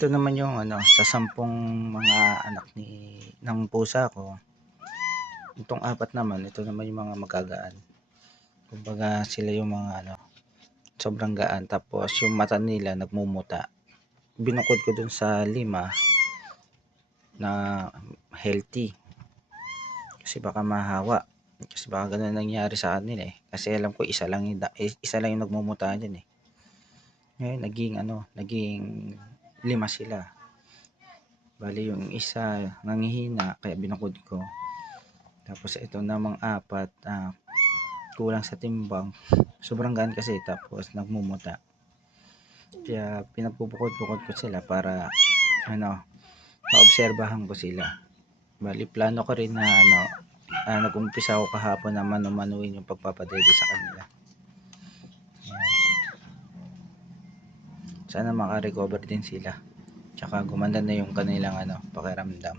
Ito naman yung sa 10 mga anak ng pusa ko, itong 4 naman, ito naman yung mga magagaan. Kumbaga sila yung mga sobrang gaan, tapos yung mata nila nagmumuta. Binukod ko dun sa 5 na healthy. Kasi baka mahawa. Kasi baka ganun nangyari sa kanila eh. Kasi alam ko isa lang yung nagmumuta dyan eh. Ngayon naging 5 sila. Bali yung isa nangihina kaya binukod ko. Tapos ito namang 4 kulang sa timbang. Sobrang gaan kasi tapos nagmumuta. Kaya pinagpupukod-pukod ko sila para maobserbahan ko sila. Bali plano ko rin na nag-umpisa ako kahapon na mano-manuin yung pagpapadede sa kanila. Ayan. Sana maka-recover din sila. Tsaka gumanda na yung kanilang pakiramdam.